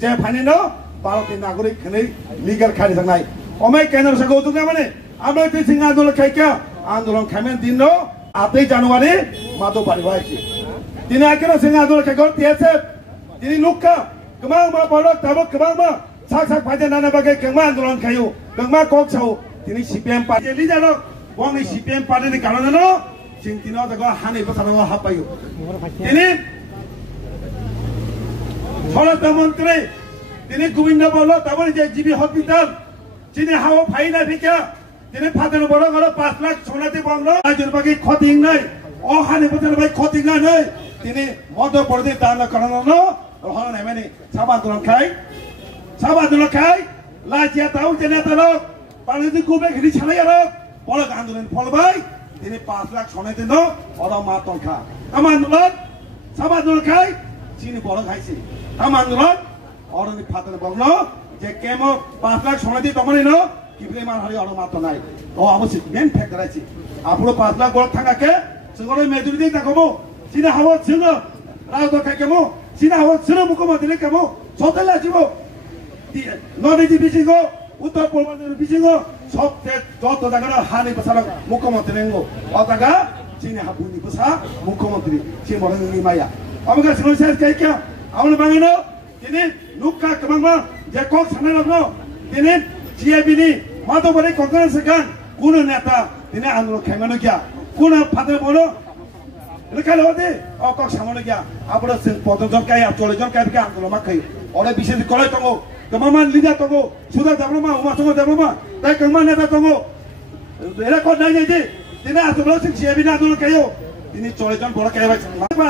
যে ফাইনাল ভারতের নাগরিক খানে লিগাল খাই থাকনাই অমাই কেন্দ্র সরকার উদ্যোগ মানে আমরা টিচিং আন্দোলন খাইকা আন্দোলন খাইমেন দিন 8 জানুয়ারি মাদো পারিবাইছি তিনি আকেরা সিং আন্দোলন খাইগর টিএসএফ তিনি লুকা গোबां मा বলক তাবক গোबां मा সাক সাক ফাইদে নানা বাগে গোबां আন্দোলন খাইও গোबां কক ছাও তিনি সিপিএম পার্টি লিডার বংনি সিপিএম পার্টিनि কারণে ন সিং তিনো জায়গা হানি বসানো হাপাইও তিনি স্বরাষ্ট্রমন্ত্রী তিনি গোবিন্দ বল তারপর যে জিবি হসপিটাল তিনি হাওয়া ফাইনা ভিকা তিনি ফাদের বড় বড় 5 লাখ সোনাতে বাংলো রাজ্যের বাকি ক্ষতি নাই অহানি বছর ভাই ক্ষতি নাই তিনি মধ্যপ্রদেশ দান করানো হল নেমেনি সাবাদুলন খাই লাজিয়া তাও জেনে তালো পানিতে কুবে ঘিরি ছালাই আর বড় আন্দোলন ফলবাই তিনি 5 লাখ সোনাতে ন বড় মাতন খা আমার আন্দোলন সাবাদুলন খাই চিনি বড় খাইছে আমার আন্দোলন অরনি ফাদের বাংলো যে কেমো 5 লাখ সোনাতে তমনি ন কিবলে মান হারি অর মাত নাই ও অবশ্যই মেন ফ্যাক্টর আছে আপুরো 5 লাখ বড় থাকাকে সঙ্গে মেজরিটি তাকবো চিনা হাওয়া ছিল রাজদ খাইকেমো চিনা হাওয়া ছিল মুখ্যমন্ত্রী কেমো সতেলা জীব নদী বিচিগো উত্তর পূর্বাঞ্চল বিচিগো সব যত জায়গা হানি বসার মুখ্যমন্ত্রী নেঙ্গো অ জায়গা চিনি হাবুনি বসা মুখ্যমন্ত্রী সে মরণি মায়া আমাকে সমস্যা খাইকা আমরা বাঙানো তিনি লুকা কমাংমা যে কক সামনে রাখলো তিনি জিএবিনি মাধবরে কংগ্রেস গান কোন নেতা তিনি আন্দোলন খাইমানো গিয়া কোন ফাদের বলো লেখালো দে অকক সামনে গিয়া আমরা পদজন কাই 40 জন কাই আন্দোলন মাখাই ওরে বিশেষ করে তঙ্গো গমামান লিডার তঙ্গো সুদা দেবমা উমা সঙ্গ দেবমা তাই গমা নেতা তঙ্গো এরা কোন নাই যে তিনি আন্দোলন জিএবিনি আন্দোলন কাইও তিনি 40 জন বড় কাই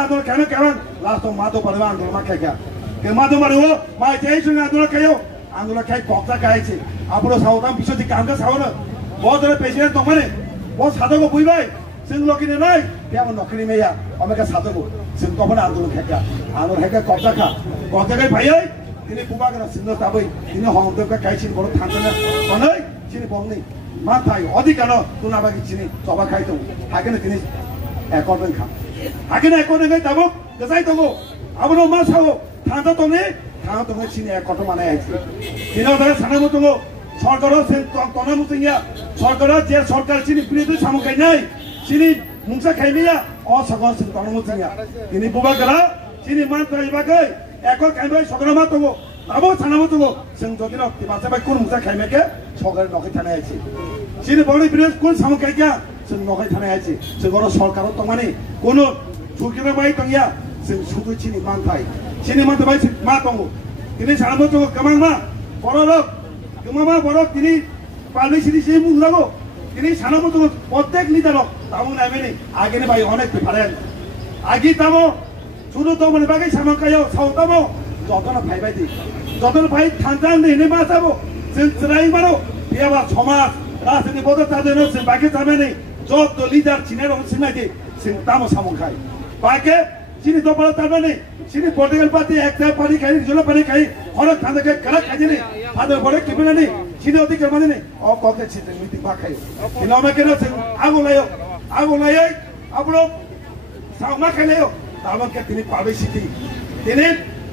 আন্দোলন কেন লাস্ট মাধব পারবা আন্দোলন মাখাই গিয়া কে মাধব মারো মাই যেই সঙ্গে আন্দোলন কাইও আন্দোলন খাই কক্তা গাইছে আপনার সাউদাম বিশ্বজি কামকা সাউনা বদরে প্রেসিডেন্ট তমানে ব সাদগো বুইবাই जों लगिने নাই बेयाव नखरि मेया अमेका सादगो जों तबन आन्दोलन खायका आन्दोलन खायका कब्जाखा कब्जाखै भाइयै दिनै बुबागरा सिंह ताबै दिनै हंदोका काइसिन बड़ थांजना अनै सिनि बंनि मा थाय अधिकार तुनाबागि सिनि सभा खायतो हागेन दिनै एकर्डन खा हागेन एकर्डन गै ताबो गजाय तगो आबनो मा सावो थांजा तने सिनि एकर्ड मानाय आइছে दिनै दागा सानामो तगो सरकार से तनामुतिया सरकार जे सरकार सिनि बिरुद्ध सामखाय नै सिनि मुंसा खाइमिया अ सगन सिनि तनामुतिया दिनै बुबागरा सिनि मान थाइबागै एकर्ड खाइबाय सगरमा तगो ताबो सानामो तगो जों जदिनो बासाबाय कोन मुंसा खाइमेके सरकार नखै थानाय आइছে सिनि बनि बिरुद्ध कोन सामखाय गया जों नखै थानाय आइছে जोंरो सरकार तमाने कोन सुकिरा बाय तंगिया जों सुदु सिनि मान थाइ सिनि मान थाइ मा तंगो दिनै सानामो तगो गमांमा बरलक गमामा बरक दिनै पालि सिनि से मुंलागो दिनै सानामो तगो प्रत्येक लिडारक तामु नामेनि आगेनि बाय अनेक डिफारेंट आगि तामो सुरु तमनि बागै सामखायो साउतामो जतन फाइबायदि जतन फाइ थांजान नेने मा जाबो जों जिराय मारो बेयावा समाज राजनीति बदल तादेनो जों बागै तामेनि जत लिडार चिनेर सिनायदि जों तामो सामखाय बागै सिनि दबल तामेनि सिनि पलिटिकल पार्टी एकता पार्टी खाइ जुला पार्टी खाइ हरक थांजाके करा खाइदिनि फादर बरे किबनानि सिनि अधिकार मानिनि अ कके सिनि मिटिं बाखायो इनामे केनो जों आगो लायै आपनो सावमा खाइलायो ताबके तिनि पाबै सिति तिनि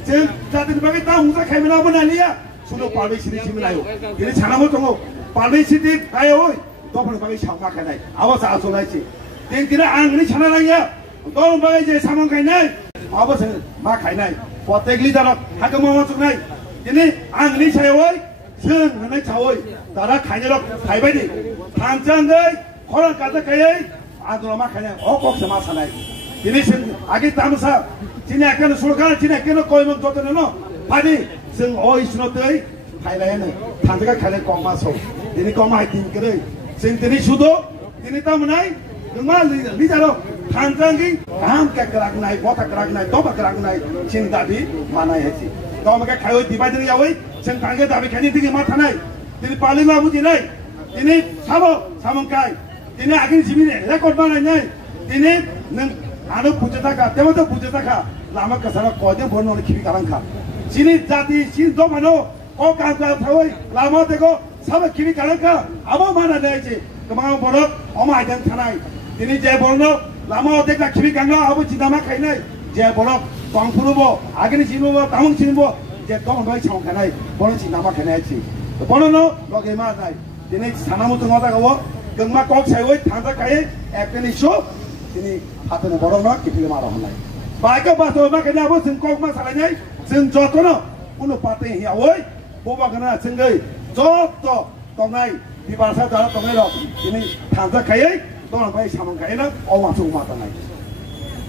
जों जातिनि बागै ता मुजा खाइमेना बनालिया सुनो पाबै सिति सिमलायो तिनि सानामो दङो पाबै सिति खायो ओइ दफनि बागै सावमा खाइनाय आवाज आसलायसि तिनि आंनि साना लाया दम बागै जे सामन खाइनाय अब जों मा खाइनाय प्रत्येक लिडार हागो मावा जुनाय दिनै आंनि सायावै जों होनाय सावै दारा खाइनो फाइबायदि थांजांगै खरं काजा खायै आन्दोलन मा खाइनाय अ कक समा सानाय दिनै जों आगे तामसा दिनै आकेन सरकार दिनै आकेन कयम जतन न फादि जों अ इसनो दै फाइलायनो थांजागा खाइनाय कमा सौ दिनै कमा हाइदिन करे जों दिनै सुदो दिनै तामनाय मा लिडार थांजांगै गाहाम का करागनाय बता करागनाय दबा करागनाय चिन दाबि मानाय हेसि दमके खायो दिबादिन यावै जों थांगे दाबि खानि दिगि मा थानाय दिनै पालिमा बुजिनाय दिनै साबो सामंखाय दिनै आगिन जिबिने रेकर्ड बानायनाय दिनै नों आनो बुजे थाखा तेवतो बुजे थाखा लामा कसारा कदे बनो खिबि कालांखा सिनि जाति सिन दमानो अ काका थावै लामा देखो सब खिबि कालांखा आबो माना नायचे गोबां बरक अमा आइदान थानाय दिनै जे बरनो लामा देखा खिबि कांगा आबो चिदामा खाइनाय जे बरक बांफुरबो आगिनि सिनबो तामुं सिनबो 이제 또 너희 참 가나이 보는 지 남아 가나이지 보는 너 너게 마나이 이네 사나무 등 하다가 경마 꼭 세워 당사까지 액션이 쇼 이니 하트는 버럭나 깊이를 말아 하나이 바이가 봐서 막 그냥 무슨 꼭만 살아냐ซึ่ง 저토는 오늘 파티 히아오이 보바가나 생각이 저또 동나이 비바사 자라 동나이로 이니 당사까지 또는 바이 사망까지는 어와서 마다나이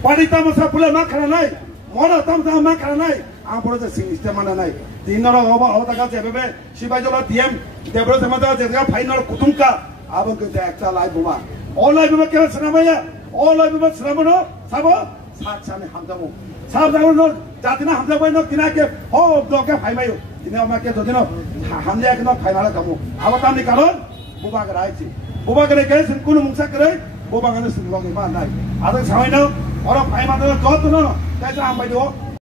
पार्टी तमसा पुले मा खरानाय मोरा तमसा मा खरानाय आं पुरो जे सिस्टम मानानाय दिनर अब तका जेबे सिबाइजला डीएम देब्र समाजा जेगा फाइनल कुतुमका आबो गते एकटा लाइभ बुमा अल लाइभ बुमा के सनामाया अल लाइभ बुमा सनामनो साबो सातसाने हामजामु साबजामु जातिना हामजाबाय न किनाके हो दोके फाइमायो दिने माके जदिनो हामले के न फाइमाला कमु आबो तामनि कारण बुबा गरायछि बुबा गरे के कुनु मुंसा करे बुबा गने सुलगे मा नाय आदो सामायनो orang pakai mata jauh tu no, saya cakap apa itu?